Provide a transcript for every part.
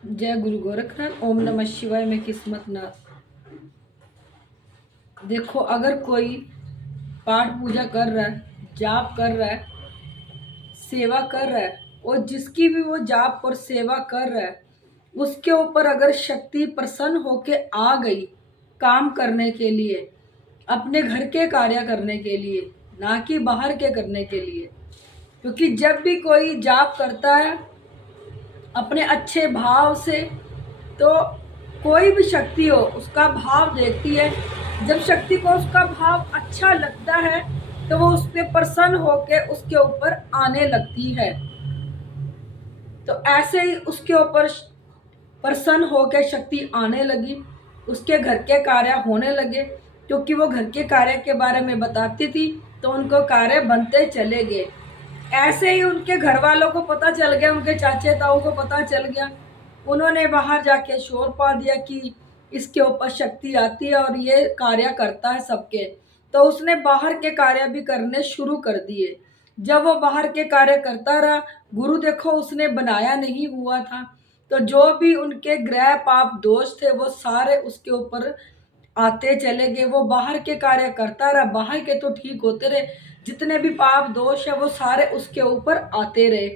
जय गुरु गोरखनाथ। ओम नमः शिवाय में किस्मत नाथ। देखो, अगर कोई पाठ पूजा कर रहा है, जाप कर रहा है, सेवा कर रहा है, और जिसकी भी वो जाप और सेवा कर रहा है उसके ऊपर अगर शक्ति प्रसन्न होके आ गई काम करने के लिए, अपने घर के कार्य करने के लिए, ना कि बाहर के करने के लिए। क्योंकि जब भी कोई जाप करता है अपने अच्छे भाव से, तो कोई भी शक्ति हो उसका भाव देखती है। जब शक्ति को उसका भाव अच्छा लगता है तो वो उस पर प्रसन्न होकर उसके ऊपर आने लगती है। तो ऐसे ही उसके ऊपर प्रसन्न होकर शक्ति आने लगी, उसके घर के कार्य होने लगे। क्योंकि वो घर के कार्य के बारे में बताती थी तो उनको कार्य बनते चले गए। ऐसे ही उनके घर वालों को पता चल गया, उनके चाचे ताऊ को पता चल गया। उन्होंने बाहर जाके शोर पा दिया कि इसके ऊपर शक्ति आती है और ये कार्य करता है सबके। तो उसने बाहर के कार्य भी करने शुरू कर दिए। जब वो बाहर के कार्य करता रहा, गुरु देखो उसने बनाया नहीं हुआ था, तो जो भी उनके ग्रह पाप दोष थे वो सारे उसके ऊपर आते चले गए। वो बाहर के कार्य करता रहा, बाहर के तो ठीक होते रहे, जितने भी पाप दोष है वो सारे उसके ऊपर आते रहे।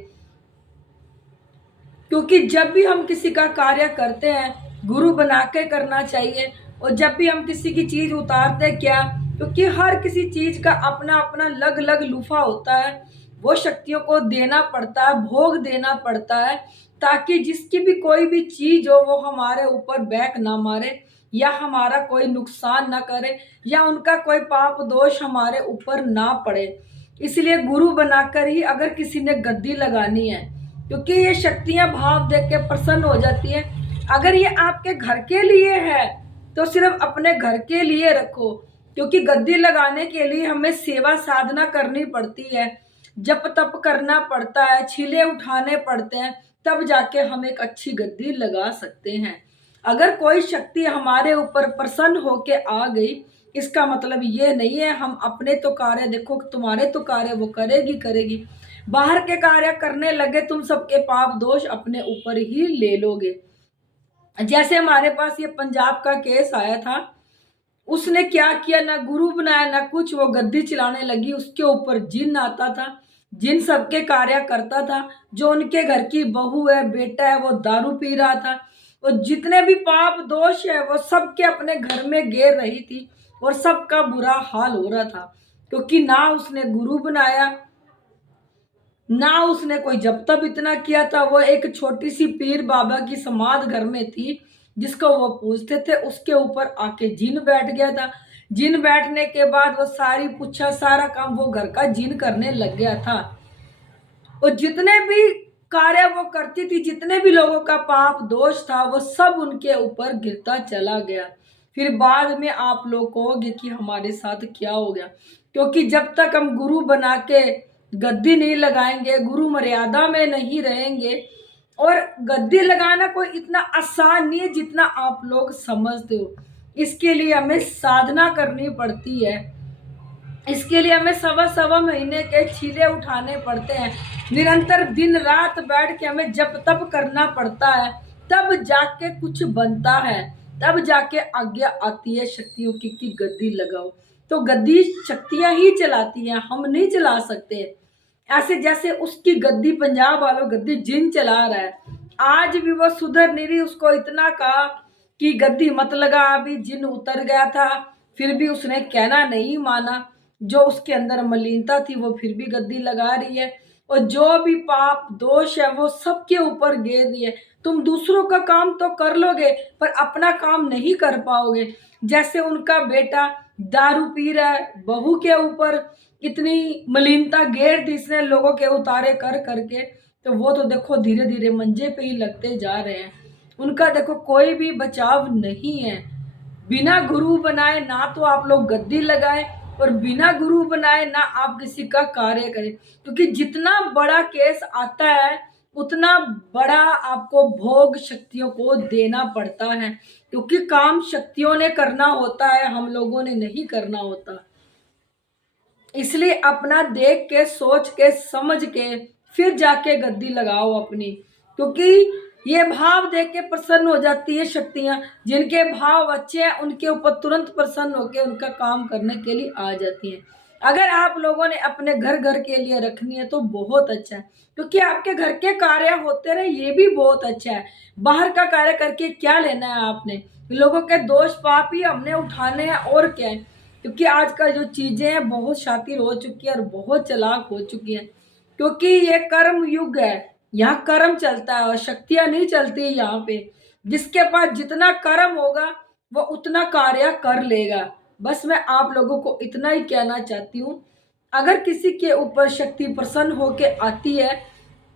क्योंकि जब भी हम किसी का कार्य करते हैं गुरु बना के करना चाहिए। और जब भी हम किसी की चीज उतारते हैं, क्या, क्योंकि हर किसी चीज का अपना अपना अलग अलग लुफा होता है, वो शक्तियों को देना पड़ता है, भोग देना पड़ता है, ताकि जिसकी भी कोई भी चीज हो वो हमारे ऊपर बैक ना मारे, या हमारा कोई नुकसान ना करे, या उनका कोई पाप दोष हमारे ऊपर ना पड़े। इसलिए गुरु बनाकर ही अगर किसी ने गद्दी लगानी है, क्योंकि ये शक्तियां भाव देख के प्रसन्न हो जाती हैं। अगर ये आपके घर के लिए है तो सिर्फ अपने घर के लिए रखो। क्योंकि गद्दी लगाने के लिए हमें सेवा साधना करनी पड़ती है, जप तप करना पड़ता है, छीले उठाने पड़ते हैं, तब जाके हम एक अच्छी गद्दी लगा सकते हैं। अगर कोई शक्ति हमारे ऊपर प्रसन्न होके आ गई, इसका मतलब ये नहीं है हम अपने तो कार्य, देखो तुम्हारे तो कार्य वो करेगी करेगी, बाहर के कार्य करने लगे तुम सबके पाप दोष अपने ऊपर ही ले लोगे। जैसे हमारे पास ये पंजाब का केस आया था, उसने क्या किया, ना गुरु बनाया ना कुछ, वो गद्दी चलाने लगी, उसके ऊपर जिन आता था, जिन सबके कार्य करता था। जो उनके घर की बहू है, बेटा है, वो दारू पी रहा था, और जितने भी पाप दोष है वो सबके अपने घर में घेर रही थी, और सबका बुरा हाल हो रहा था। क्योंकि ना उसने गुरु बनाया, ना उसने कोई जब तब इतना किया था। वो एक छोटी सी पीर बाबा की समाध घर में थी जिसको वो पूजते थे, उसके ऊपर आके जिन बैठ गया था। जिन बैठने के बाद वो सारी पूछा सारा काम वो घर का जिन करने लग गया था। और जितने भी कार्य वो करती थी, जितने भी लोगों का पाप दोष था, वो सब उनके ऊपर गिरता चला गया। फिर बाद में आप लोग कहोगे कि हमारे साथ क्या हो गया। क्योंकि जब तक हम गुरु बना के गद्दी नहीं लगाएंगे, गुरु मर्यादा में नहीं रहेंगे, और गद्दी लगाना कोई इतना आसान नहीं है जितना आप लोग समझते हो। इसके लिए हमें साधना करनी पड़ती है, इसके लिए हमें सवा सवा महीने के छीले उठाने पड़ते हैं, निरंतर दिन रात बैठ के हमें जप तप करना पड़ता है, तब जाके कुछ बनता है, तब जाके आज्ञा आती है शक्तियों की कि गद्दी लगाओ। तो गद्दी शक्तियां ही चलाती हैं, हम नहीं चला सकते। ऐसे जैसे उसकी गद्दी, पंजाब वालों गद्दी जिन चला रहा है, आज भी वो सुधर नहीं रही। उसको इतना कहा कि गद्दी मत लगा, अभी जिन उतर गया था, फिर भी उसने कहना नहीं माना। जो उसके अंदर मलिनता थी वो फिर भी गद्दी लगा रही है, और जो भी पाप दोष है वो सबके ऊपर गिर रही है। तुम दूसरों का काम तो कर लोगे पर अपना काम नहीं कर पाओगे। जैसे उनका बेटा दारू पी रहा है, बहू के ऊपर इतनी मलिनता घेर दी इसने लोगों के उतारे कर करके, तो वो तो देखो धीरे धीरे मंजे पे ही लगते जा रहे हैं। उनका देखो कोई भी बचाव नहीं है। बिना गुरु बनाए ना तो आप लोग गद्दी लगाए, और बिना गुरु बनाए ना आप किसी का कार्य करें। क्योंकि जितना बड़ा केस आता है उतना बड़ा आपको भोग शक्तियों को देना पड़ता है। क्योंकि काम शक्तियों ने करना होता है, हम लोगों ने नहीं करना होता। इसलिए अपना देख के, सोच के, समझ के फिर जाके गद्दी लगाओ अपनी। क्योंकि ये भाव देख के प्रसन्न हो जाती है शक्तियाँ। जिनके भाव अच्छे हैं उनके ऊपर तुरंत प्रसन्न होकर उनका काम करने के लिए आ जाती हैं। अगर आप लोगों ने अपने घर घर के लिए रखनी है तो बहुत अच्छा है, क्योंकि आपके घर के कार्य होते रहे ये भी बहुत अच्छा है। बाहर का कार्य करके क्या लेना है आपने? लोगों के दोष पाप ही हमने उठाने हैं और क्या है। क्योंकि आजकल जो चीजें हैं बहुत शातिर हो चुकी है और बहुत चालाक हो चुकी है, क्योंकि ये कर्म युग है। यहाँ कर्म चलता है और शक्तियां नहीं चलती यहाँ पे। जिसके पास जितना कर्म होगा वो उतना कार्य कर लेगा। बस मैं आप लोगों को इतना ही कहना चाहती हूँ, अगर किसी के ऊपर शक्ति प्रसन्न होके आती है,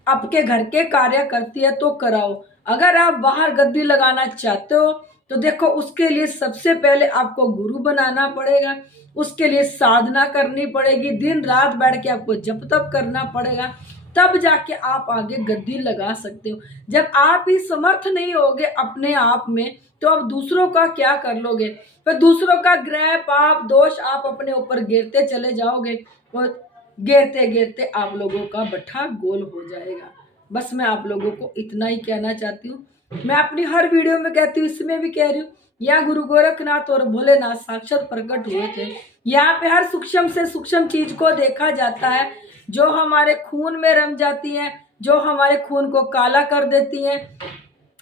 आपके घर के कार्य करती है तो कराओ। अगर आप बाहर गद्दी लगाना चाहते हो तो देखो, उसके लिए सबसे पहले आपको गुरु बनाना पड़ेगा। उसके लिए साधना करनी पड़ेगी, दिन रात बैठ के आपको जप तप करना पड़ेगा, तब जाके आप आगे गद्दी लगा सकते हो। जब आप ही समर्थ नहीं होगे अपने आप में तो आप दूसरों का क्या कर लोगे? फिर दूसरों का ग्रह पाप दोष आप अपने ऊपर गिरते चले जाओगे और गिरते गिरते आप लोगों का बट्ठा गोल हो जाएगा। बस मैं आप लोगों को इतना ही कहना चाहती हूँ। मैं अपनी हर वीडियो में कहती हूँ, इसमें भी कह रही हूँ, यहाँ गुरु गोरखनाथ और भोलेनाथ साक्षात प्रकट हुए थे। यहाँ पे हर सूक्ष्म से सूक्ष्म चीज को देखा जाता है, जो हमारे खून में रम जाती है, जो हमारे खून को काला कर देती है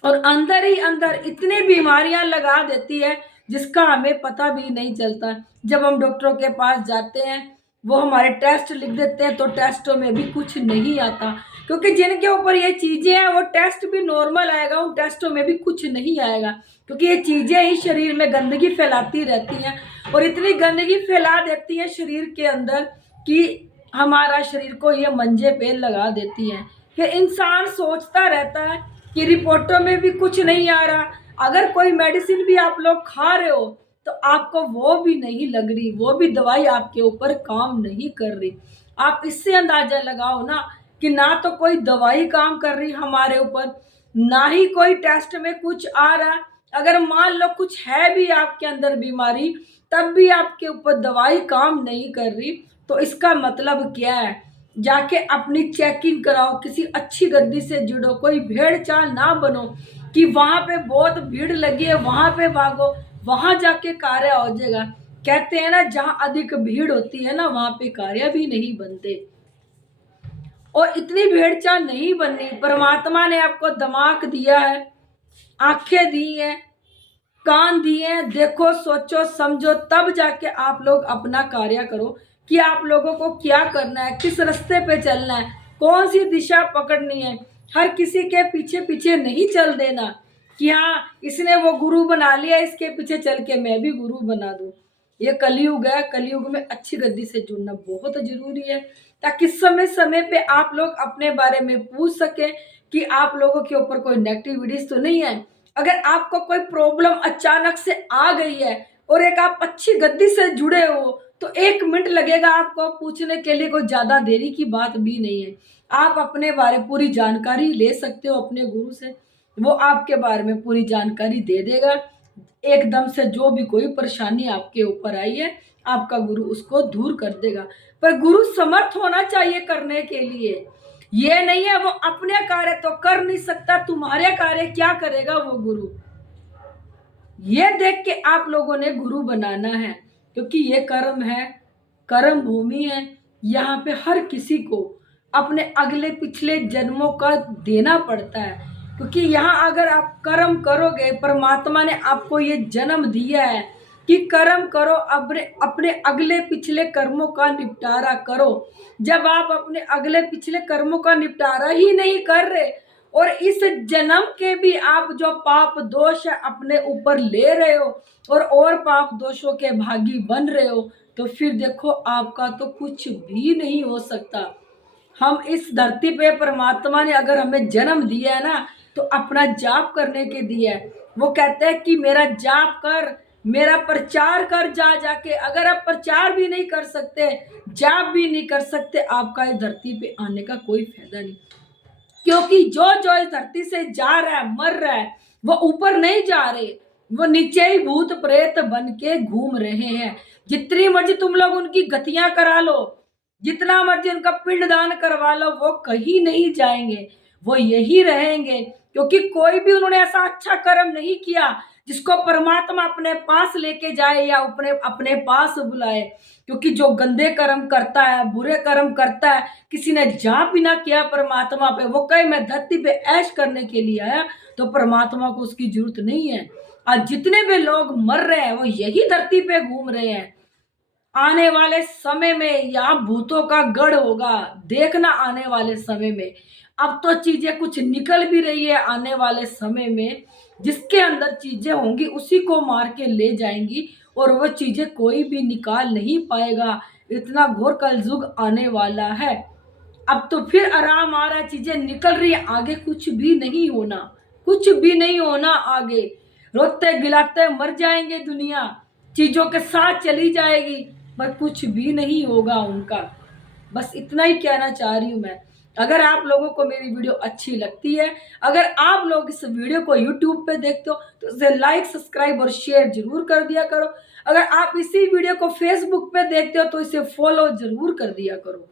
और अंदर ही अंदर इतनी बीमारियां लगा देती है जिसका हमें पता भी नहीं चलता। जब हम डॉक्टरों के पास जाते हैं वो हमारे टेस्ट लिख देते हैं तो टेस्टों में भी कुछ नहीं आता, क्योंकि जिनके ऊपर ये चीजें हैं वो टेस्ट भी नॉर्मल आएगा, उन टेस्टों में भी कुछ नहीं आएगा, क्योंकि ये चीजें ही शरीर में गंदगी फैलाती रहती हैं और इतनी गंदगी फैला देती है शरीर के अंदर कि हमारा शरीर को ये मंजे पे लगा देती है। फिर इंसान सोचता रहता है कि रिपोर्टों में भी कुछ नहीं आ रहा। अगर कोई मेडिसिन भी आप लोग खा रहे हो तो आपको वो भी नहीं लग रही, वो भी दवाई आपके ऊपर काम नहीं कर रही। आप इससे अंदाजा लगाओ ना कि ना तो कोई दवाई काम कर रही हमारे ऊपर, ना ही कोई टेस्ट में कुछ आ रहा। अगर मान लो कुछ है भी आपके अंदर बीमारी, तब भी आपके ऊपर दवाई काम नहीं कर रही, तो इसका मतलब क्या है? जाके अपनी चेकिंग कराओ, किसी अच्छी गद्दी से जुड़ो, कोई भेड़ चाल ना बनो कि वहां पे बहुत भीड़ लगी है वहां पे भागो, वहां जाके कार्य हो जाएगा। कहते हैं ना, जहां अधिक भीड़ होती है ना वहां पे कार्य भी नहीं बनते। और इतनी भेड़ चाल नहीं बननी। परमात्मा ने आपको दिमाग दिया है, आंखें दी हैं, कान दिए हैं, देखो सोचो समझो तब जाके आप लोग अपना कार्य करो कि आप लोगों को क्या करना है, किस रास्ते पे चलना है, कौन सी दिशा पकड़नी है। हर किसी के पीछे पीछे नहीं चल देना कि हाँ इसने वो गुरु बना लिया, इसके पीछे चल के मैं भी गुरु बना दूं। ये कलयुग है, कलयुग में अच्छी गद्दी से जुड़ना बहुत जरूरी है, ताकि समय समय पे आप लोग अपने बारे में पूछ सके कि आप लोगों के ऊपर कोई नेगेटिविटीज तो नहीं है। अगर आपको कोई प्रॉब्लम अचानक से आ गई है और एक आप अच्छी गद्दी से जुड़े हो तो 1 मिनट लगेगा आपको पूछने के लिए, कोई ज्यादा देरी की बात भी नहीं है। आप अपने बारे पूरी जानकारी ले सकते हो अपने गुरु से, वो आपके बारे में पूरी जानकारी दे देगा। एकदम से जो भी कोई परेशानी आपके ऊपर आई है आपका गुरु उसको दूर कर देगा। पर गुरु समर्थ होना चाहिए करने के लिए। ये नहीं है वो अपने कार्य तो कर नहीं सकता, तुम्हारे कार्य क्या करेगा वो गुरु? ये देख के आप लोगों ने गुरु बनाना है, क्योंकि ये कर्म है, कर्म भूमि है। यहाँ पे हर किसी को अपने अगले पिछले जन्मों का देना पड़ता है, क्योंकि यहाँ अगर आप कर्म करोगे, परमात्मा ने आपको ये जन्म दिया है कि कर्म करो, अपने अपने अगले पिछले कर्मों का निपटारा करो। जब आप अपने अगले पिछले कर्मों का निपटारा ही नहीं कर रहे और इस जन्म के भी आप जो पाप दोष है अपने ऊपर ले रहे हो और पाप दोषों के भागी बन रहे हो, तो फिर देखो आपका तो कुछ भी नहीं हो सकता। हम इस धरती पे परमात्मा ने अगर हमें जन्म दिया है ना तो अपना जाप करने के दिया है। वो कहते हैं कि मेरा जाप कर, मेरा प्रचार कर, जा जाके। अगर आप प्रचार भी नहीं कर सकते, जाप भी नहीं कर सकते, आपका इस धरती पे आने का कोई फायदा नहीं। क्योंकि जो जो इस धरती से जा रहा है, मर रहा है, वो ऊपर नहीं जा रहे, वो नीचे ही भूत प्रेत बन के घूम रहे हैं। जितनी मर्जी तुम लोग उनकी गतियां करा लो, जितना मर्जी उनका पिंडदान करवा लो, वो कहीं नहीं जाएंगे, वो यही रहेंगे। क्योंकि कोई भी उन्होंने ऐसा अच्छा कर्म नहीं किया जिसको परमात्मा अपने पास लेके जाए या अपने अपने पास बुलाए। क्योंकि जो गंदे कर्म करता है, बुरे कर्म करता है, किसी ने जाप भी ना किया परमात्मा पे, वो कहे मैं धरती पे ऐश करने के लिए आया, तो परमात्मा को उसकी जरूरत नहीं है। आज जितने भी लोग मर रहे हैं वो यही धरती पे घूम रहे हैं। आने वाले समय में यहाँ भूतों का गढ़ होगा, देखना आने वाले समय में। अब तो चीजें कुछ निकल भी रही है, आने वाले समय में जिसके अंदर चीजें होंगी उसी को मार के ले जाएंगी और वो चीजें कोई भी निकाल नहीं पाएगा। इतना घोर कलयुग आने वाला है। अब तो फिर आराम आ रहा है, चीजें निकल रही है, आगे कुछ भी नहीं होना, कुछ भी नहीं होना आगे। रोते गिलाते मर जाएंगे दुनिया, चीजों के साथ चली जाएगी, पर कुछ भी नहीं होगा उनका। बस इतना ही कहना चाह रही हूँ मैं। अगर आप लोगों को मेरी वीडियो अच्छी लगती है, अगर आप लोग इस वीडियो को यूट्यूब पे देखते हो तो इसे लाइक, सब्सक्राइब और शेयर जरूर कर दिया करो। अगर आप इसी वीडियो को फेसबुक पे देखते हो तो इसे फॉलो जरूर कर दिया करो।